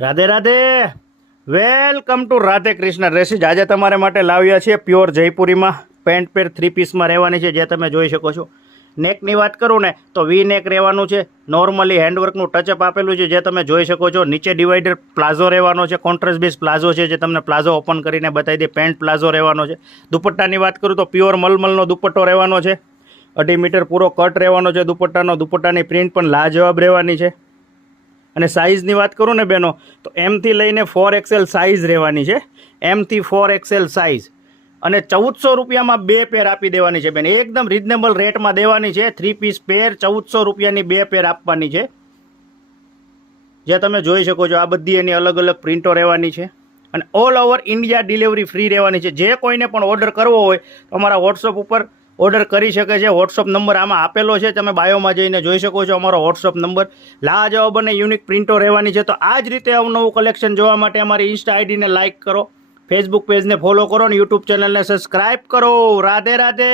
Radhe Radhe, welcome to Radhe Krishna dresses. આજે તમારા માટે લાવ્યા છીએ પ્યોર જયપુરીમાં પેન્ટ પેર 3 પીસમાં રહેવાની છે, જે તમે જોઈ શકો છો. નેકની વાત કરું ને તો વી નેક રહેવાનું છે. નોર્મલી હેન્ડવર્કનું ટચઅપ આપેલું છે, જે તમે જોઈ શકો છો. નીચે ડિવાઈડર પ્લાઝો રહેવાનો છે, કોન્ટ્રાસ્ટ બેઝ પ્લાઝો છે, જે તમને પ્લાઝો ઓપન કરીને બતાવી દે. પેન્ટ પ્લાઝો રહેવાનો છે. દુપટ્ટાની વાત કરું તો પ્યોર મલમલનો દુપટ્ટો રહેવાનો છે. 2.5 મીટર પૂરો કટ રહેવાનો છે દુપટ્ટાનો. દુપટ્ટાની પ્રિન્ટ પણ લાજવાબ રહેવાની છે. અને સાઇઝની વાત કરું ને બેનો, તો એમથી લઈને 4XL સાઇઝ રહેવાની છે. એમથી 4XL સાઇઝ. અને 1400 રૂપિયામાં 2 પેર આપી દેવાની છે બેન. એકદમ રિઝનેબલ રેટમાં દેવાની છે. 3 પીસ પેર 1400 રૂપિયાની 2 પેર આપવાની છે, જે તમે જોઈ શકો છો. આ બધી એની અલગ અલગ પ્રિન્ટો રહેવાની છે. અને all over India delivery free રહેવાની છે. જે કોઈને પણ ઓર્ડર કરવો હોય તો અમારા વોટ્સઅપ ઉપર ઓર્ડર કરી શકે છે. વોટ્સઅપ નંબર આમાં આપેલો છે, તમે બાયોમાં જઈને જોઈ શકો છો અમારો વોટ્સઅપ નંબર. લાજવાબ અને યુનિક પ્રિન્ટો રહેવાની છે. તો આ જ રીતે અવનવું કલેક્શન જોવા માટે અમારી ઇન્સ્ટા આઈડીને લાઇક કરો, ફેસબુક પેજને ફોલો કરો અને યુટ્યુબ ચેનલને સબસ્ક્રાઇબ કરો. રાધે રાધે.